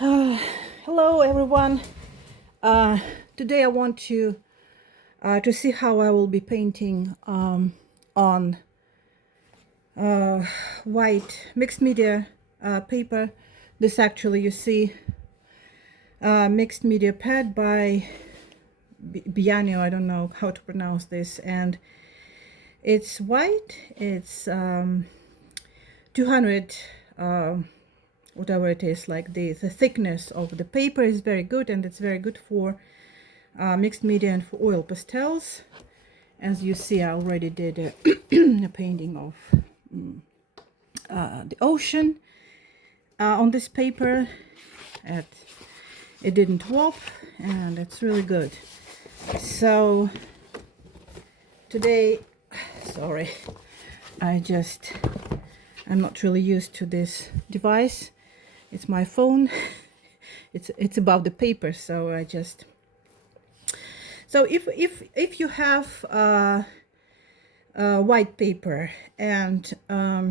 Uh, Hello everyone. Uh, Today I want to see how I will be painting on white mixed media paper. This actually, you see, mixed media pad by Bianio. I don't know how to pronounce this, and it's white. It's 200 whatever it is, like the thickness of the paper is very good, and it's very good for mixed media and for oil pastels. As you see, I already did a painting of the ocean on this paper. It didn't warp, and it's really good. So today, sorry, I'm not really used to this device. It's my phone. It's above the paper, so so if you have white paper and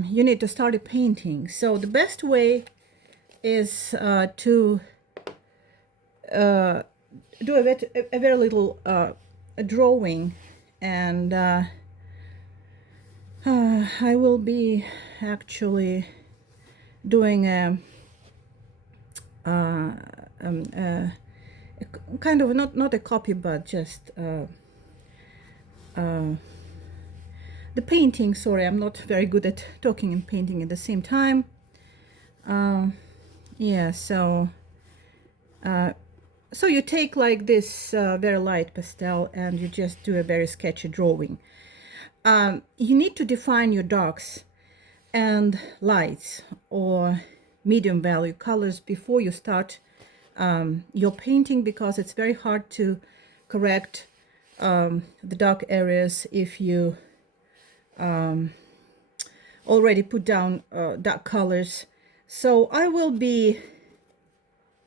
you need to start a painting, so the best way is to do a very little a drawing, and I will be actually doing a kind of not a copy, but just the painting. Sorry, I'm not very good at talking and painting at the same time. Yeah, so you take like this very light pastel and you just do a very sketchy drawing. You need to define your darks and lights or medium value colors before you start your painting, because it's very hard to correct the dark areas if you already put down dark colors. So I will be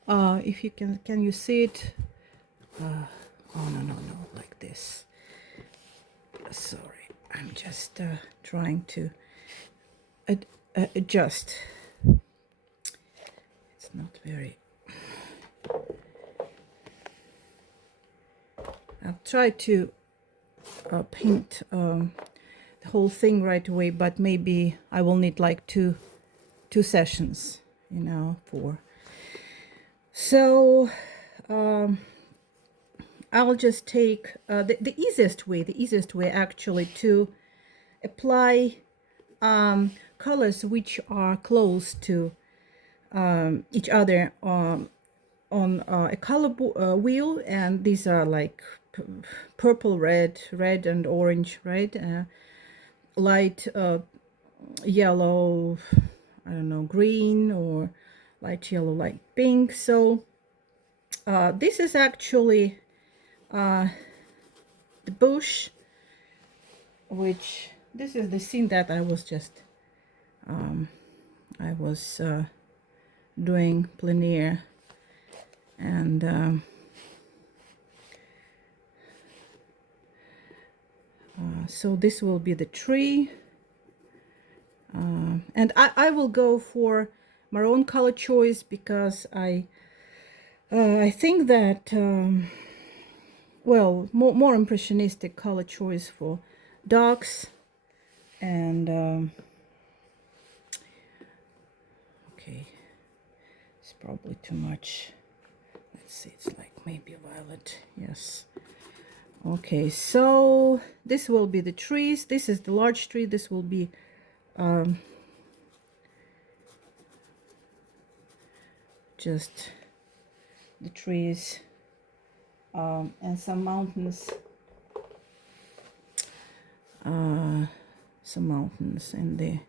if you can you see it? Oh, no, like this. Sorry, I'm just trying to adjust. It's not very. I'll try to paint the whole thing right away, but maybe I will need like two sessions, for. So I'll just take the easiest way actually to apply colors which are close to each other on a color wheel, and these are like purple, red and orange, right? Light yellow, I don't know, green, or light yellow, light pink. So this is actually the bush, which this is the scene that I was just doing plein air, and so this will be the tree, and I will go for maroon color choice because I think that well, more impressionistic color choice for darks, and okay, it's probably too much. Let's see, it's like maybe violet. Yes. Okay, so this will be the trees. This is the large tree. This will be just the trees and some mountains. Some mountains in there.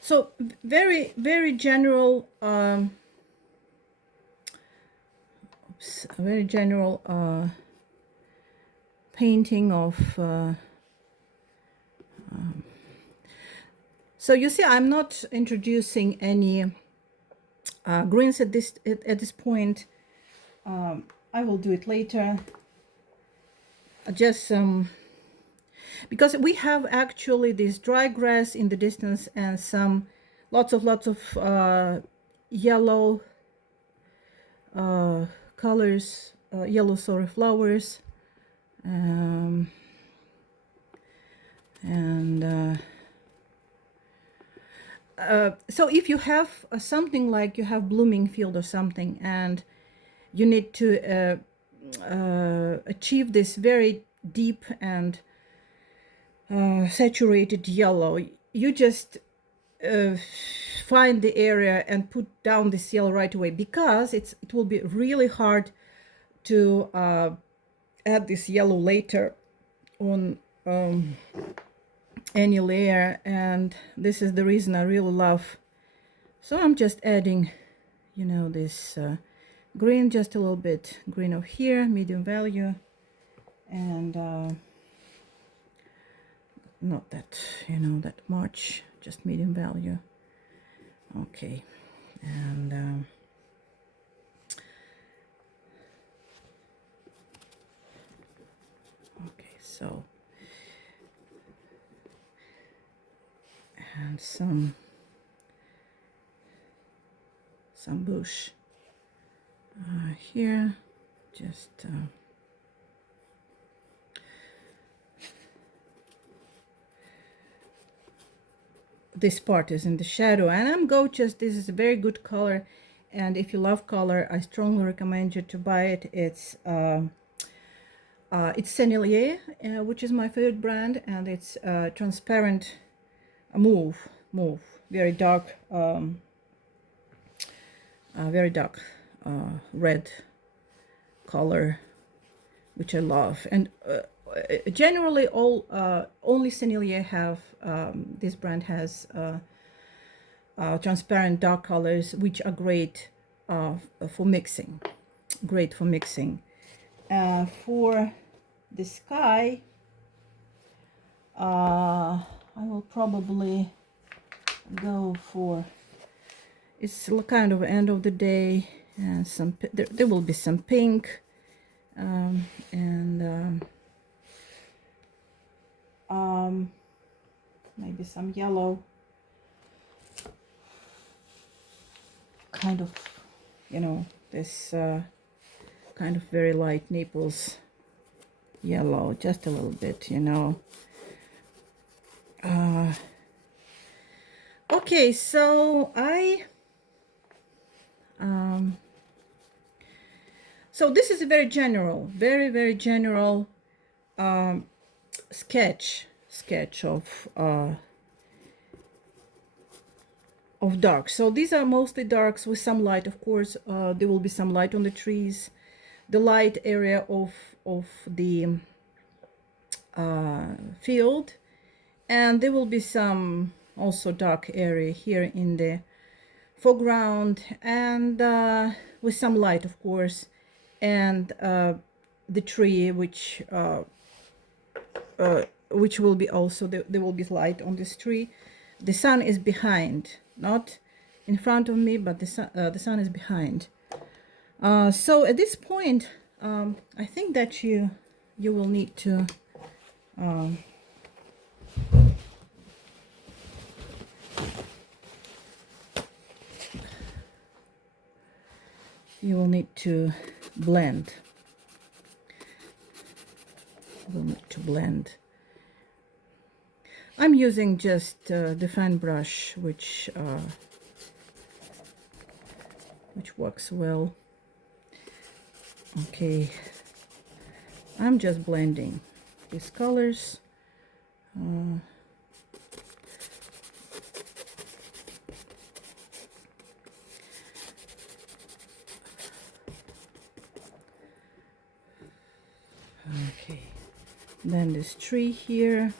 So very general. A very general painting of so you see, I'm not introducing any greens at this point. I will do it later. Just because we have actually this dry grass in the distance and some lots of yellow colors, yellow sorry flowers, and so if you have something like you have blooming field or something, and you need to achieve this very deep and saturated yellow, you just find the area and put down this yellow right away, because it will be really hard to add this yellow later on any layer. And this is the reason I really love, so I'm just adding, you know, this green, just a little bit green over here, medium value, and not that, you know, that much, just medium value. Okay, and okay, so, and some bush here, just this part is in the shadow, and I'm just, this is a very good color, and if you love color, I strongly recommend you to buy it. It's Sennelier, which is my favorite brand, and it's transparent mauve, very dark, very dark red color, which I love. And generally all only Sennelier have, this brand has transparent dark colors, which are great for mixing, for the sky, I will probably go for, it's kind of end of the day, and some there will be some pink, and maybe some yellow, kind of, you know, this kind of very light Naples yellow, just a little bit, you know. Okay, so so this is a very general, very general sketch of darks. So these are mostly darks with some light, of course. There will be some light on the trees, the light area of the field, and there will be some also dark area here in the foreground, and with some light, of course, and the tree, which will be also, there will be light on this tree. The sun is behind, not in front of me, but the sun is behind. So at this point, I think that you will need to blend. I'm using just the fan brush, which works well. Okay, I'm just blending these colors. Okay, then this tree here.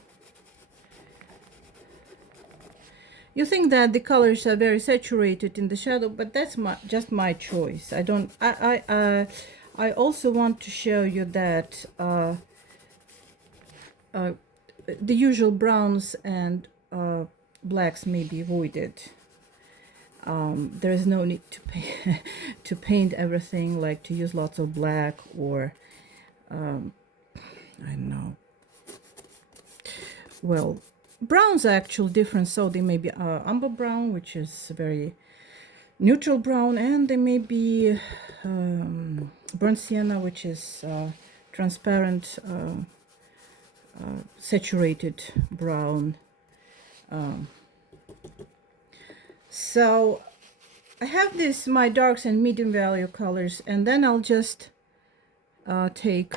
You think that the colors are very saturated in the shadow, but that's just my choice. I also want to show you that the usual browns and blacks may be avoided. There is no need to paint everything, like to use lots of black, or I don't know. Well, browns are actually different, so they may be umber brown, which is very neutral brown, and there may be burnt sienna, which is transparent, saturated brown. So I have this, my darks and medium value colors, and then I'll just take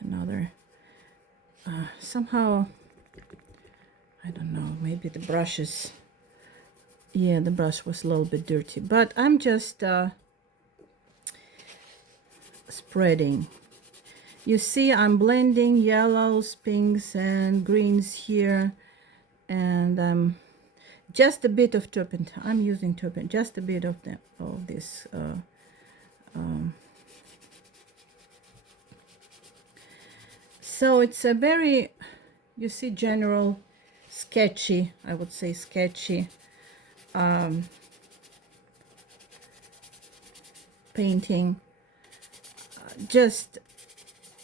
another, somehow, I don't know, maybe the brush is, yeah, the brush was a little bit dirty, but I'm just spreading. You see, I'm blending yellows, pinks, and greens here, and just a bit of turpentine. I'm using turpentine, just a bit of this. So it's a very, you see, general, sketchy, I would say sketchy painting. Just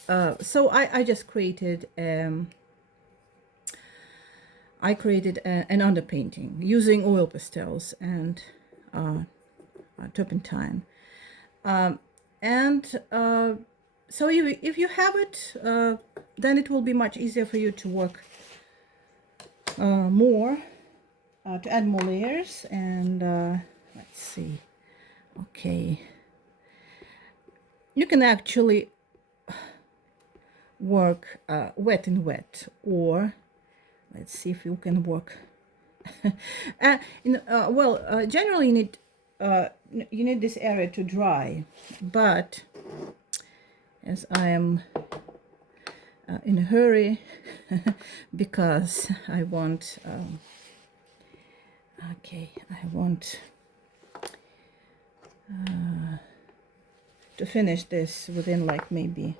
so I just created an underpainting using oil pastels and turpentine, and so if you have it, then it will be much easier for you to work more, to add more layers. And let's see, okay, you can actually work wet in wet, or let's see if you can work generally you need this area to dry, but as I am in a hurry because I want to finish this within like maybe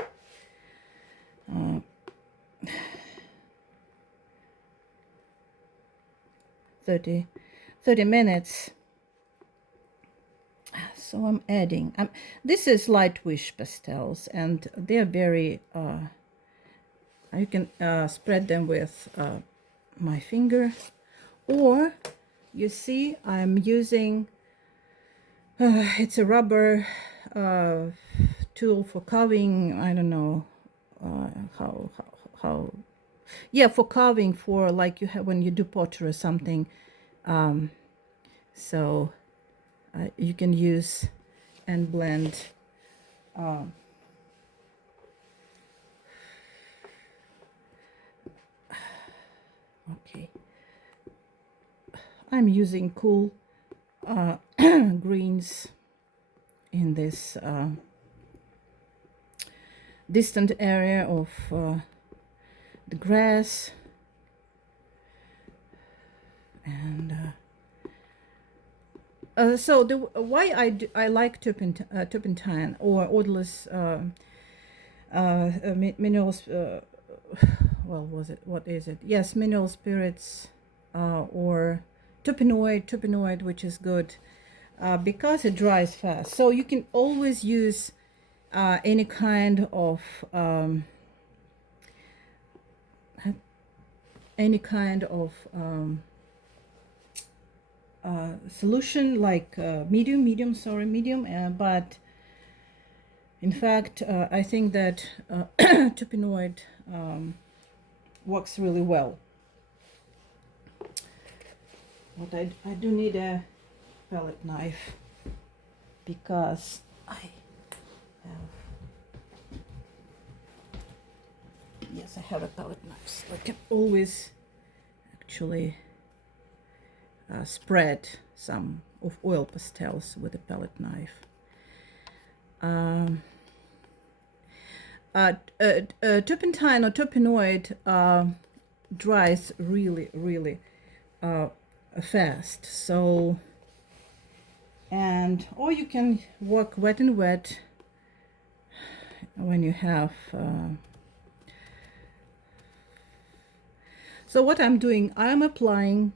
30 minutes. So I'm adding, this is light wish pastels, and they're very you can spread them with my finger, or you see I'm using it's a rubber tool for carving. I don't know how yeah, for carving, for like you have when you do pottery or something. So you can use and blend okay, I'm using cool greens in this distant area of the grass, and so the why I like turpentine or odorless minerals, well, what is it? Yes, mineral spirits, or terpenoid, which is good because it dries fast. So you can always use any kind of solution, like medium, but in fact I think that terpenoid works really well. But I do need a palette knife because I have, yes, I have a palette knife, so I can always actually spread some of oil pastels with a palette knife. Turpentine or terpenoid dries really fast, so, and or you can work wet and wet when you have so what I'm doing, I'm applying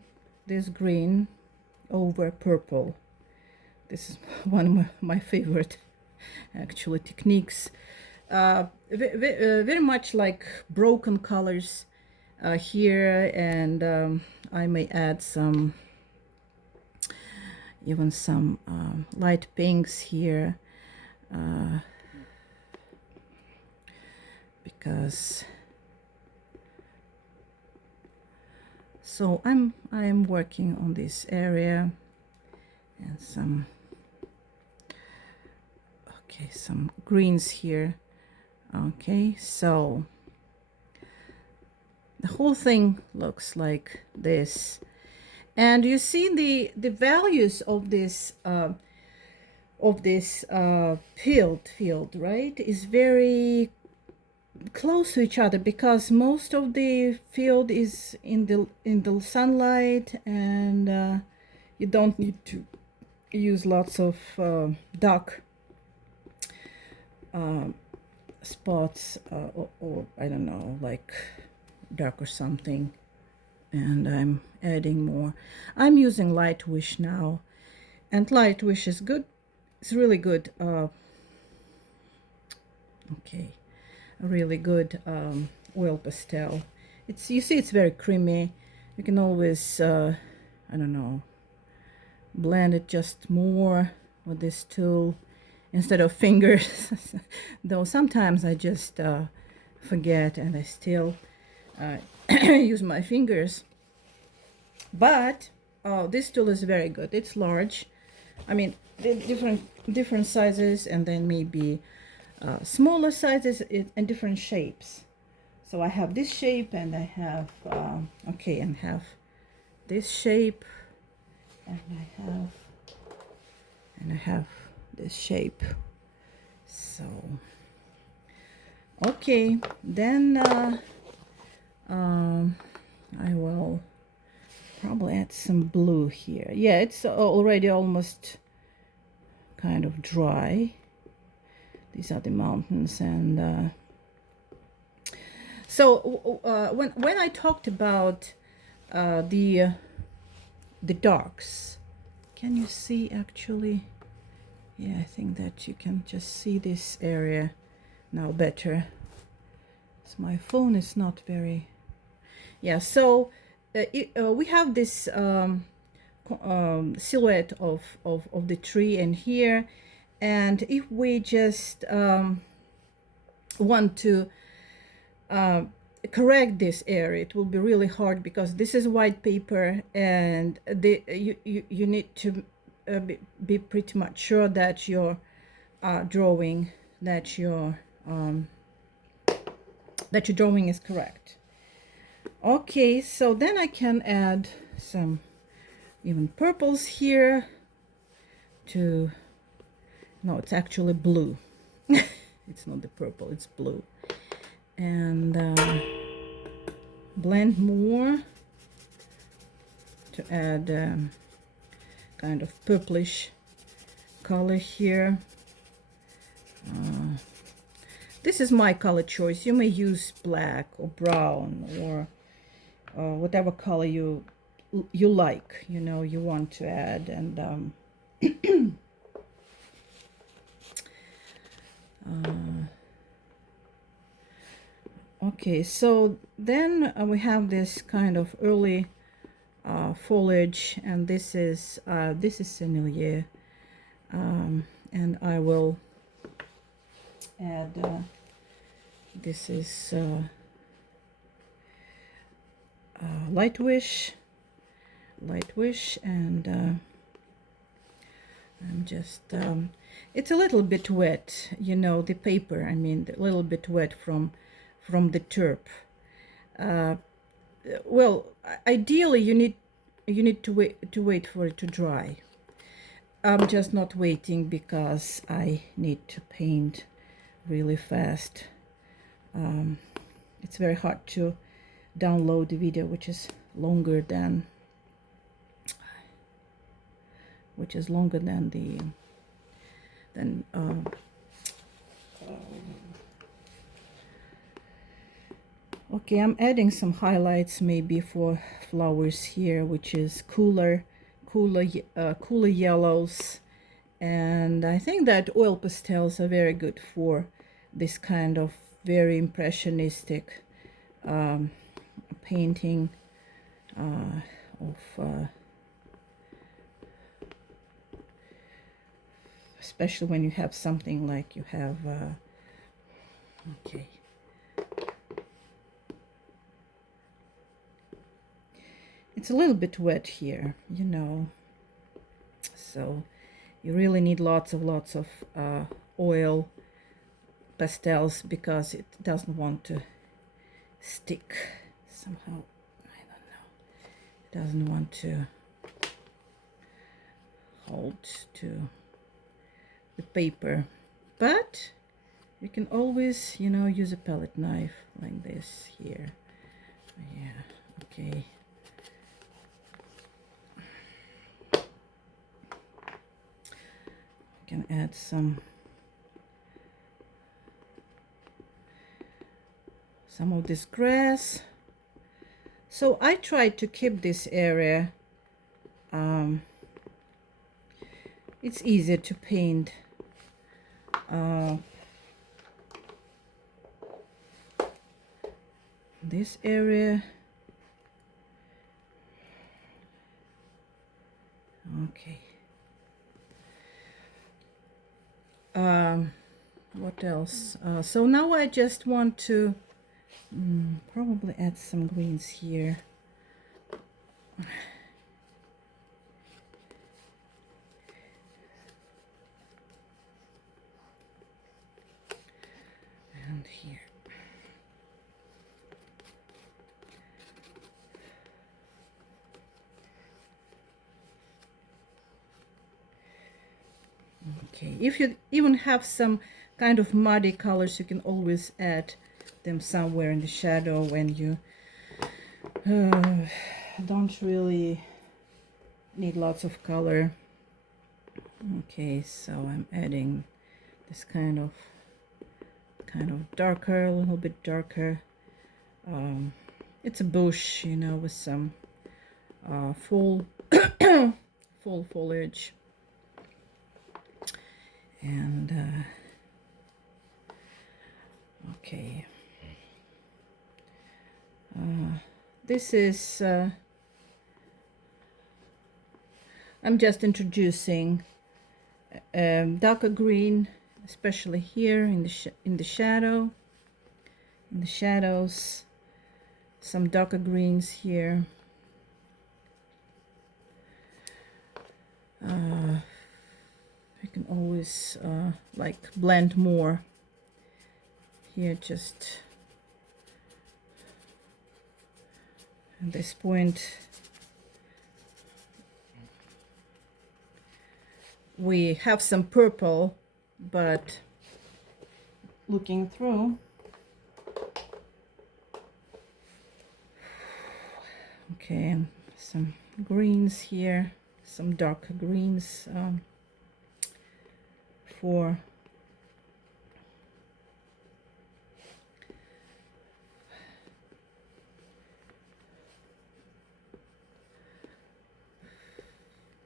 this green over purple. This is one of my favorite actually techniques, very much like broken colors, here, and I may add some, even some light pinks here, because so I'm working on this area, and some, okay, some greens here. Okay, so the whole thing looks like this, and you see the values of this field, right, is very close to each other, because most of the field is in the sunlight, and you don't need to use lots of dark spots, or I don't know, like dark or something. And I'm adding more. I'm using Light Wish now, and Light Wish is good. It's really good. Okay, a really good oil pastel. It's, you see, it's very creamy. You can always I don't know, blend it just more with this tool instead of fingers. Though sometimes I just forget, and I still use my fingers. But this tool is very good. It's large. I mean, different sizes, and then maybe smaller sizes and different shapes. So I have this shape, and I have okay, and have this shape, and I have this shape. So okay, then I will probably add some blue here. Yeah, it's already almost kind of dry. These are the mountains, and so when I talked about the darks, can you see actually? Yeah, I think that you can just see this area now better. So my phone is not very, yeah. So we have this silhouette of the tree in here, and if we just want to correct this area, it will be really hard, because this is white paper, and you need to be pretty much sure that your drawing is correct. Okay, so then I can add some even purples here to, no, it's actually blue. It's not the purple, it's blue. And blend more to add kind of purplish color here. This is my color choice. You may use black or brown, or whatever color you like, you know, you want to add. And okay, so then we have this kind of early foliage, and this is Sennelier, and I will add this is Light Wish, and I'm just it's a little bit wet, you know, the paper, I mean, a little bit wet from the turp. Well, ideally you need to wait for it to dry. I'm just not waiting because I need to paint really fast. It's very hard to download the video, which is longer than the okay, I'm adding some highlights maybe for flowers here, which is cooler yellows, and I think that oil pastels are very good for this kind of very impressionistic painting of especially when you have something like you have okay, it's a little bit wet here, you know, so you really need lots of oil pastels because it doesn't want to stick somehow. I don't know. It doesn't want to hold to the paper, but you can always, you know, use a palette knife like this here. Yeah, okay. You can add some of this grass. So I tried to keep this area, it's easier to paint this area. Okay. What else? So now I just want to probably add some greens here. And here. Okay, if you even have some kind of muddy colors, you can always add them somewhere in the shadow when you don't really need lots of color. Okay, so I'm adding this kind of darker, a little bit darker. It's a bush, you know, with some full full foliage. And okay, this is I'm just introducing darker green, especially here in the shadow, in the shadows, some darker greens here. You can always like blend more here, just at this point. We have some purple, but looking through, okay, and some greens here, some dark greens for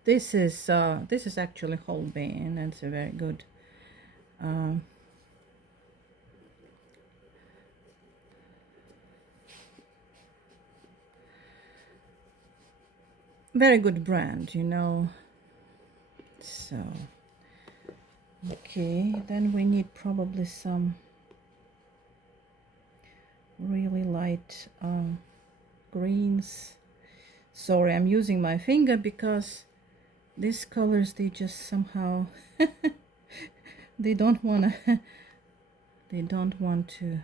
this is actually whole bean. That's a very good very good brand, you know. So okay, then we need probably some really light greens. Sorry, I'm using my finger because these colors, they just somehow they don't want to they don't want to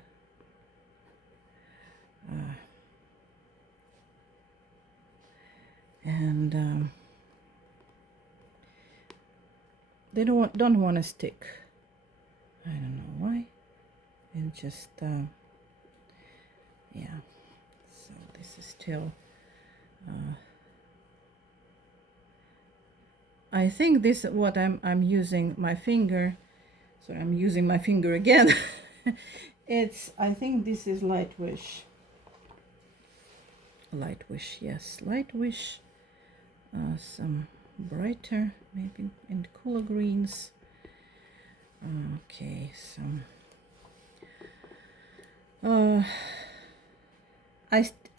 and they don't want to stick. I don't know why. And just yeah, so this is still I think this what I'm using my finger. So I'm using my finger again. It's, I think this is Light Wish. Light Wish, yes, Light Wish. Some brighter, maybe in cooler greens. Okay, some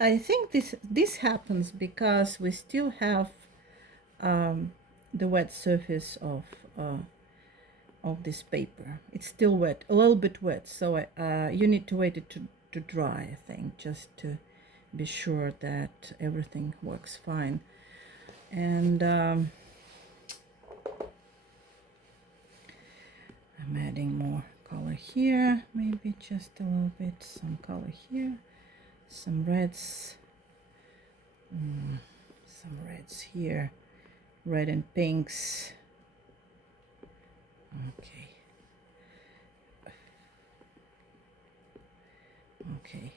I think this happens because we still have the wet surface of this paper. It's still wet, a little bit wet, so you need to wait it to dry, I think, just to be sure that everything works fine. And I'm adding more color here, maybe just a little bit, some color here, some reds, some reds here, red and pinks. Okay. Okay.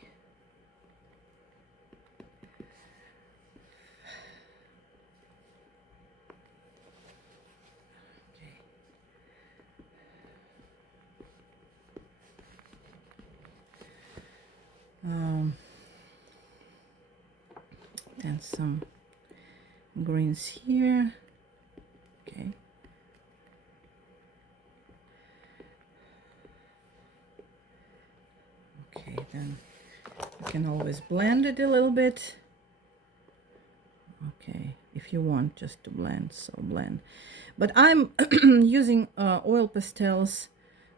And some greens here. Okay. Okay, then you can always blend it a little bit. Okay, if you want just to blend, so blend. But I'm using oil pastels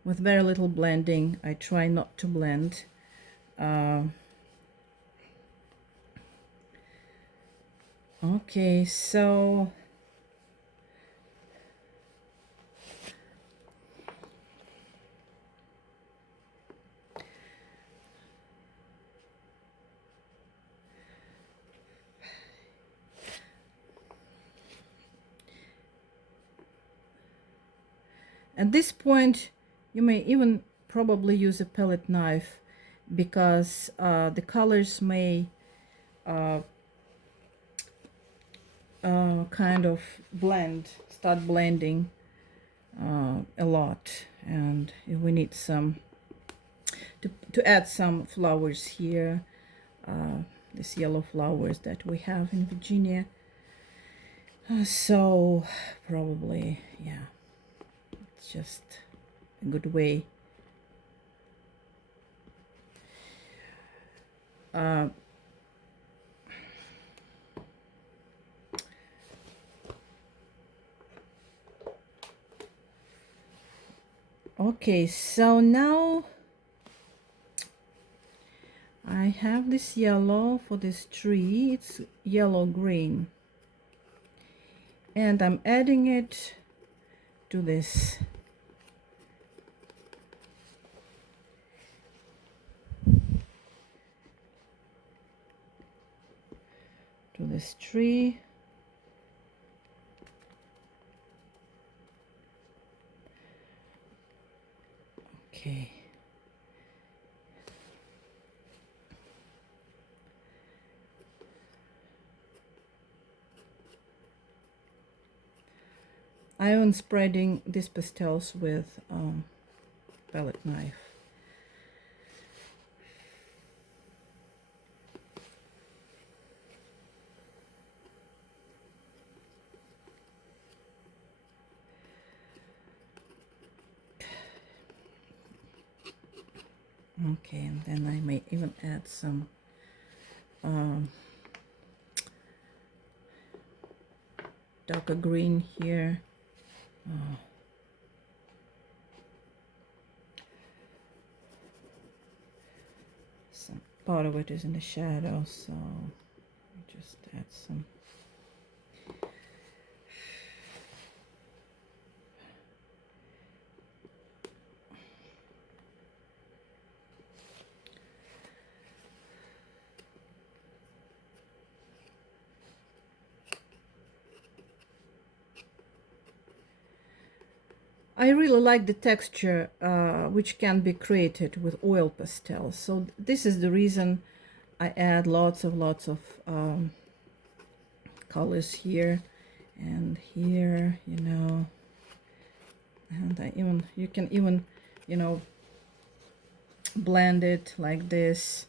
with very little blending. I try not to blend. Okay, so at this point, you may even probably use a palette knife because the colors may kind of start blending a lot, and we need some to add some flowers here, these yellow flowers that we have in Virginia. So probably, yeah, it's just a good way. Okay, so now I have this yellow for this tree. It's yellow green, and I'm adding it to this tree. Okay. I am spreading these pastels with palette knife. Okay, and then I may even add some darker green here. Some part of it is in the shadow, so just add some. I really like the texture which can be created with oil pastels. So this is the reason I add lots of colors here and here, you know. And you can even, you know, blend it like this.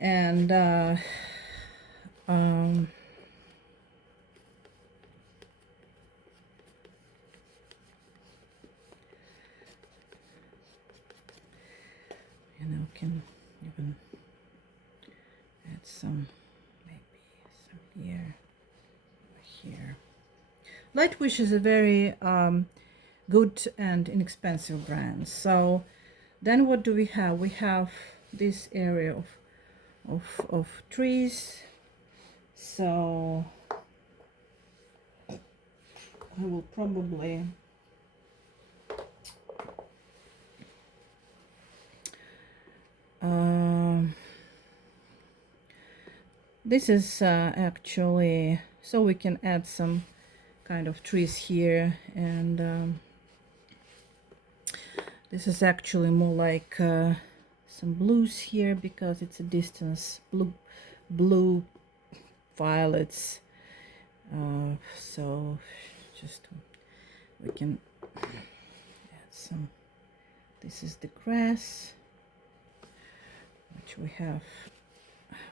And you know, can even add here, here. Lightwish is a very good and inexpensive brand. So then what do we have? We have this area of trees. So I will probably this is actually, so we can add some kind of trees here, and this is actually more like some blues here because it's a distance, blue violets, so just we can add some. This is the grass which we have.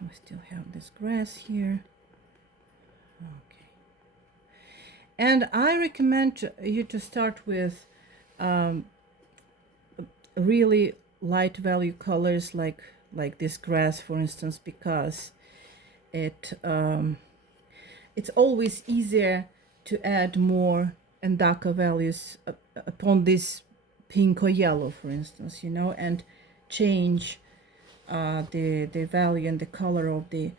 We still have this grass here. Okay, and I recommend you to start with really light value colors like this grass, for instance, because it's always easier to add more and darker values upon this pink or yellow, for instance, you know, and change the value and the color of the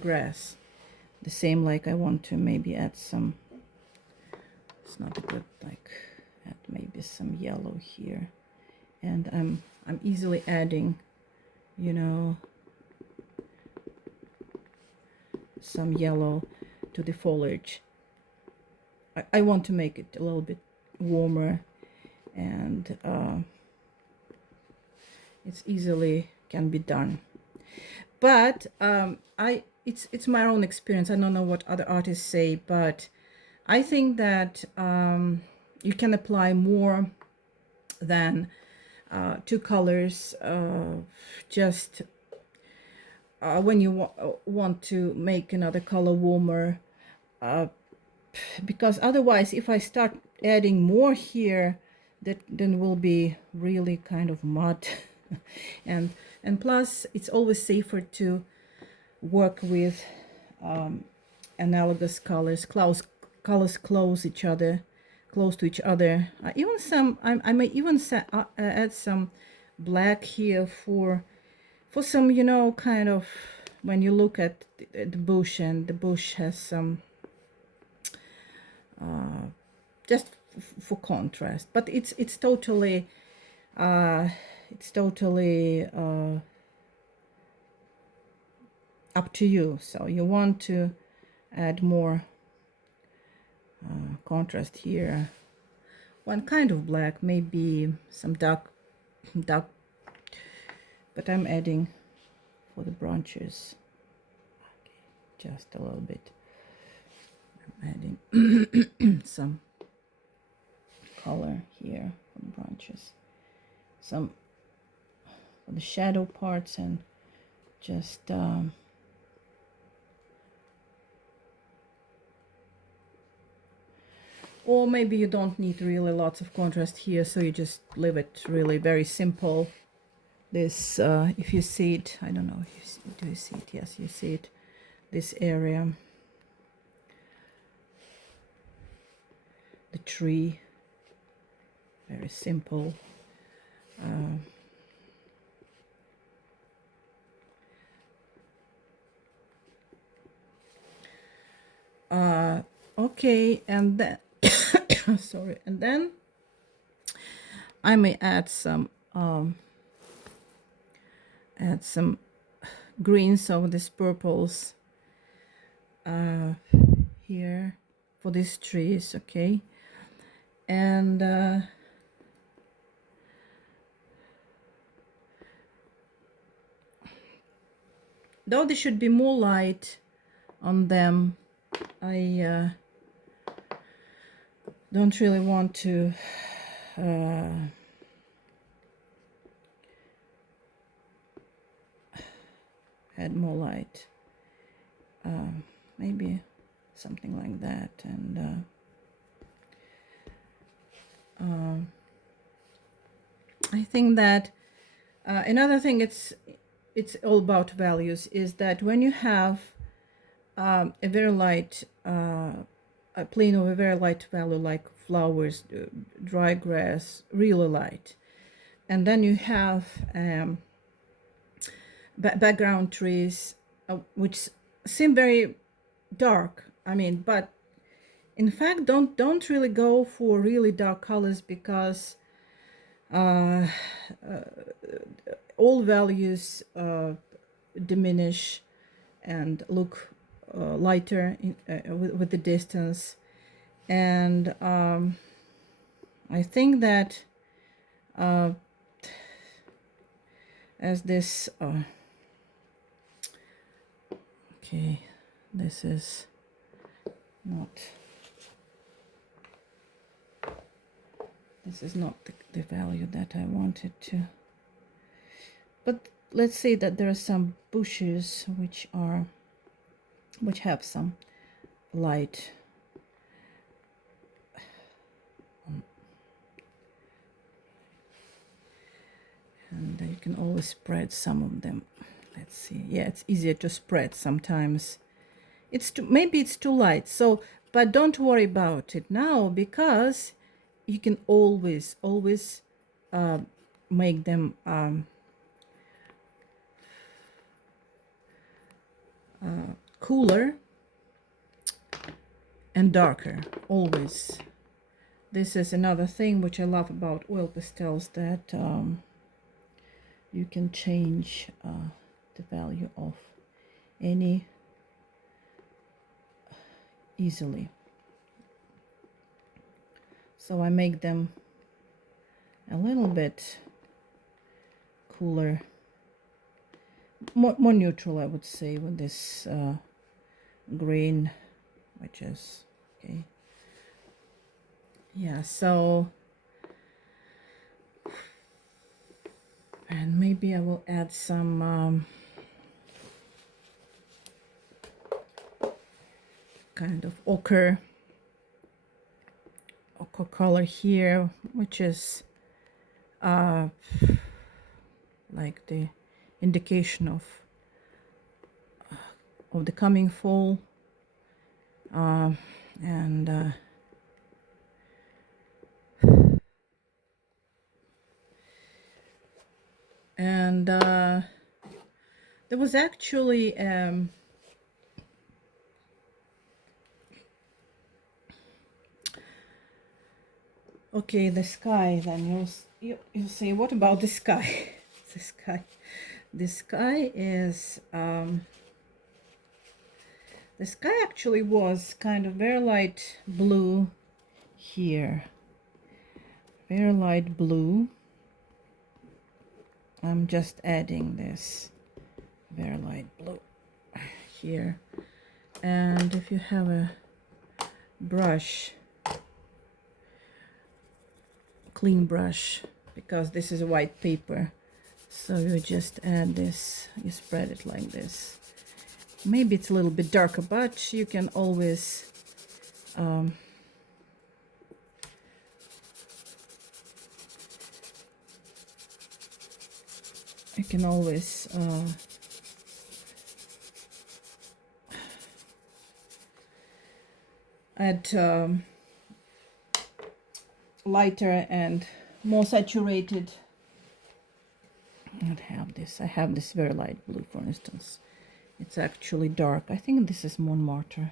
grass. The same, like I want to maybe add some, it's not a good, like add maybe some yellow here, and I'm easily adding, you know, some yellow to the foliage. I want to make it a little bit warmer, and it's easily can be done. But it's my own experience. I don't know what other artists say, but I think that you can apply more than 2 colors just when you want to make another color warmer, because otherwise if I start adding more here, that then will be really kind of mud. and plus it's always safer to work with analogous colors, colors close to each other. Even some, I may even add some black here for some, you know, kind of, when you look at the bush, and the bush has some just for contrast, but it's totally up to you. So you want to add more contrast here, one kind of black, maybe some dark, but I'm adding for the branches, okay, just a little bit. I'm adding some color here for the branches, some for the shadow parts, and just or maybe you don't need really lots of contrast here, so you just leave it really very simple. This if you see it, I don't know, do you see it? Yes, you see it, this area, the tree, very simple. Okay, and then sorry, and then I may add some greens over these purples here for these trees, okay, and though there should be more light on them, I don't really want to add more light, maybe something like that, and I think that another thing it's all about values is that when you have a very light a plane of a very light value like flowers, dry grass, really light, and then you have background trees which seem very dark. I mean, but in fact don't really go for really dark colors, because all values diminish and look lighter with the distance. And I think that as this okay, this is not the value that I wanted to, but let's say that there are some bushes which have some light. And you can always spread some of them. Let's see. Yeah, it's easier to spread sometimes. Maybe it's too light. So, but don't worry about it now, because you can always make them cooler and darker. Always. This is another thing which I love about oil pastels, that you can change the value of any easily. So I make them a little bit cooler, more neutral, I would say, with this green, which is okay. Yeah, so, and maybe I will add some kind of ochre color here, which is like the indication of the coming fall. And there was actually okay, the sky. Then you'll say, what about the sky? The sky is the sky actually was kind of very light blue here, very light blue. I'm just adding this very light blue here. And if you have a brush, clean brush, because this is white paper, so you just add this, you spread it like this. Maybe it's a little bit darker, but you can always add lighter and more saturated. I have this very light blue, for instance. It's actually dark. I think this is Montmartre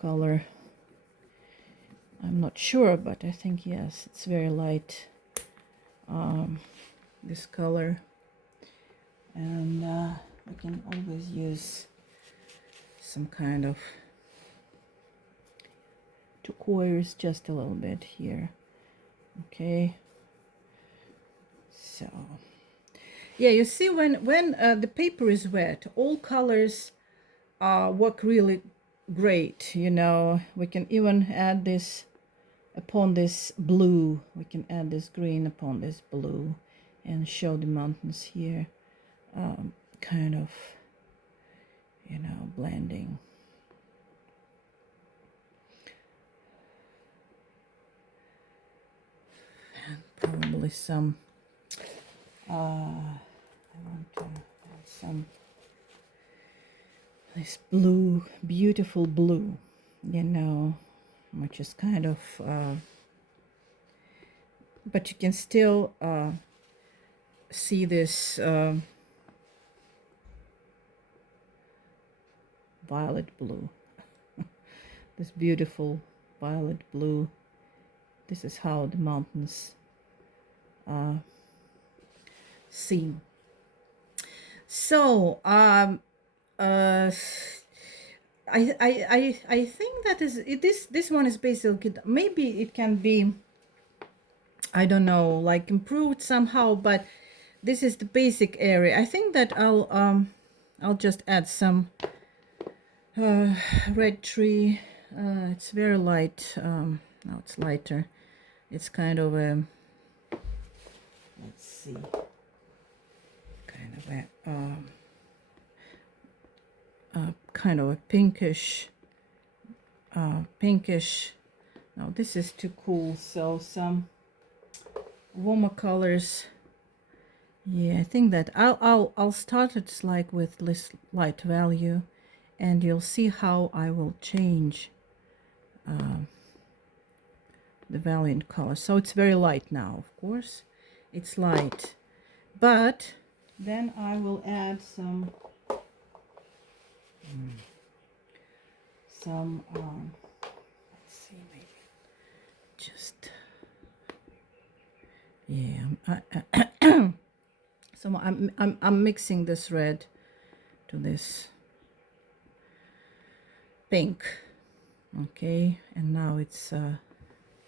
color. I'm not sure, but I think yes, it's very light, this color. And we can always use some kind of turquoise just a little bit here. Okay, so yeah, you see, when the paper is wet, all colors work really great. You know, we can even add this upon this blue. We can add this green upon this blue and show the mountains here, kind of, you know, blending. And probably some I want to add some this blue, beautiful blue, you know, which is kind of, but you can still see this violet blue, this beautiful violet blue. This is how the mountains seem. So uh, I think that is this one is basically, maybe it can be, I don't know, like improved somehow, but this is the basic area. I think that I'll just add some red tree. It's very light. Now it's lighter. It's kind of a, let's see, kind of a pinkish. Now this is too cool, so some warmer colors. Yeah, I think that I'll start it like with this light value, and you'll see how I will change the value in color. So it's very light now, of course, it's light, but then I will add some let's see, maybe just, yeah, so I'm mixing this red to this pink, okay, and now it's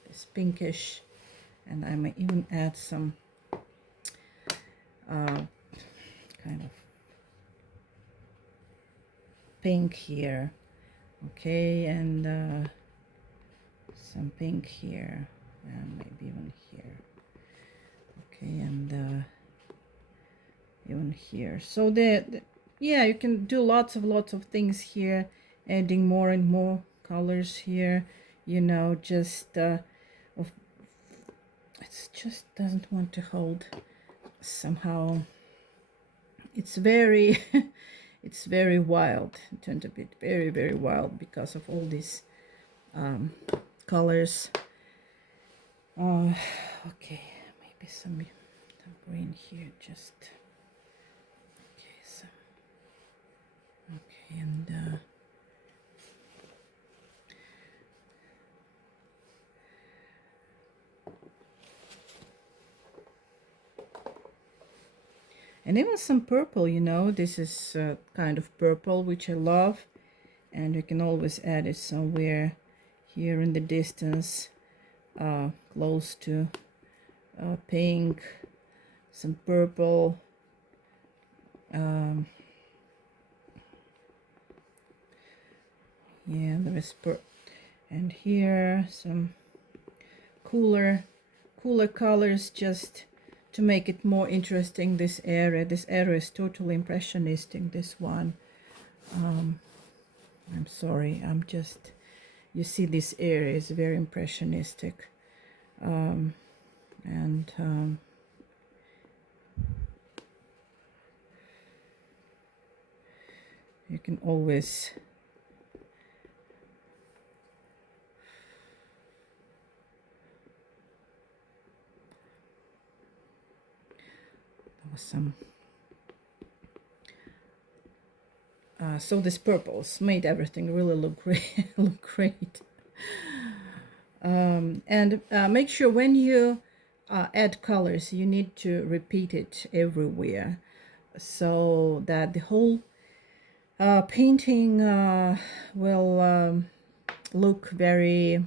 this pinkish, and I might even add some kind of pink here, okay, and some pink here, and maybe even here, okay, and even here. So yeah, you can do lots of things here, adding more and more colors here, you know, just it just doesn't want to hold somehow. It's very it's very wild. It turned a bit very wild because of all these colors. Okay, maybe some green here, just okay, so okay, and even some purple, you know, this is kind of purple, which I love, and you can always add it somewhere here in the distance, close to pink, some purple, yeah, there is and here some cooler colors, just to make it more interesting. This area is totally impressionistic, this one. I'm sorry, I'm just, you see, this area is very impressionistic, and you can always some so these purples made everything really look great. Look great. And make sure when you add colors, you need to repeat it everywhere, so that the whole painting will look very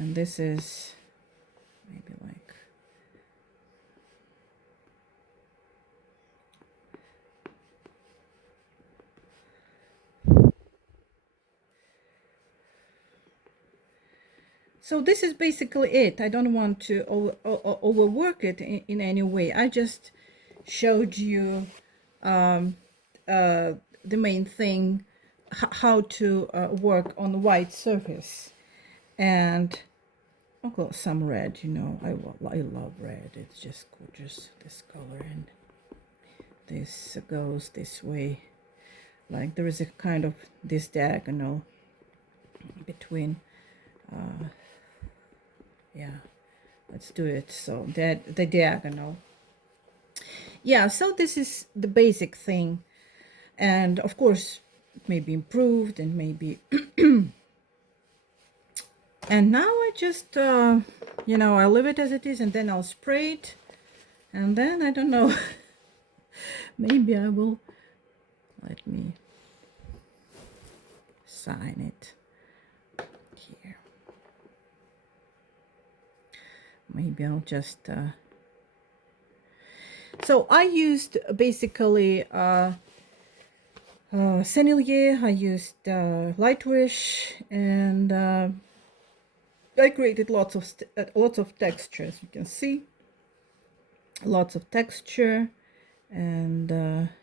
and this is maybe like, so this is basically it. I don't want to overwork it in any way. I just showed you the main thing how to work on the white surface. And I'll go some red, you know, I love red. It's just gorgeous, this color. And this goes this way, like there is a kind of this diagonal between, yeah, let's do it. So that the diagonal, yeah, so this is the basic thing. And of course it may be improved and maybe and now I just you know, I'll leave it as it is, and then I'll spray it, and then I don't know, maybe I will, let me sign it here. Maybe I'll just so I used basically Sennelier, I used Lightwish, and I created lots of textures. You can see lots of texture, and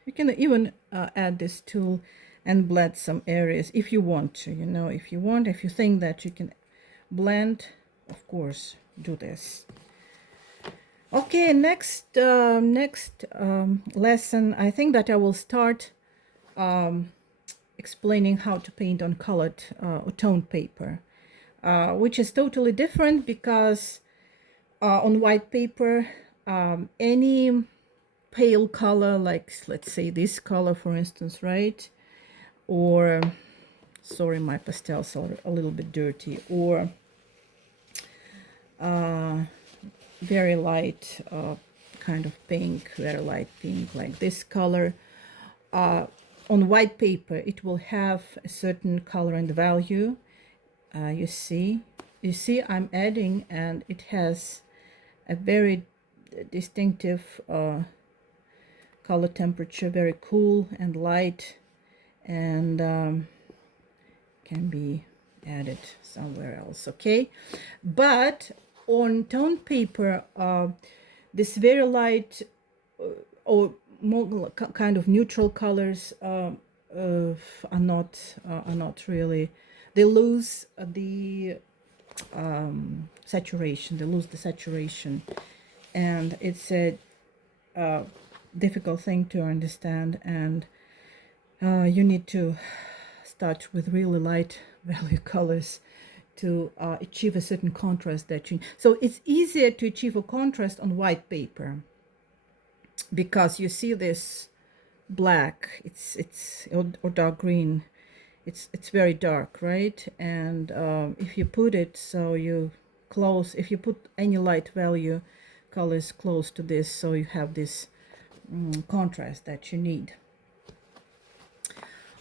you can even add this tool and blend some areas if you want to, you know, if you think that you can blend, of course, do this. Okay, next lesson, I think that I will start explaining how to paint on colored or toned paper, which is totally different because on white paper, any pale color, like let's say this color, for instance, right? Or, sorry, my pastels are a little bit dirty, or very light kind of pink, very light pink, like this color. On white paper, it will have a certain color and value. You see, I'm adding, and it has a very distinctive color temperature, very cool and light, and can be added somewhere else. Okay, but on toned paper, this very light or more kind of neutral colors are not really, they lose the saturation, and it's a difficult thing to understand, and you need to start with really light value colors to achieve a certain contrast that you, so it's easier to achieve a contrast on white paper because you see this black, it's or dark green, it's very dark, right? And if you put it, so you close, if you put any light value colors close to this, so you have this contrast that you need.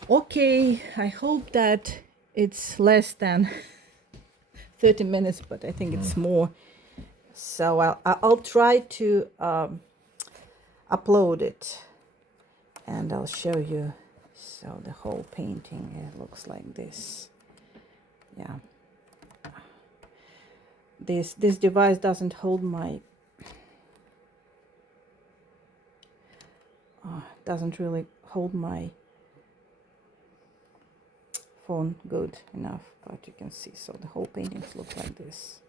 Okay, I hope that it's less than 30 minutes, but I think it's more. So I'll try to upload it, and I'll show you. So the whole painting, it looks like this. Yeah. This device doesn't hold my doesn't really hold my phone good enough, but you can see, so the whole paintings look like this.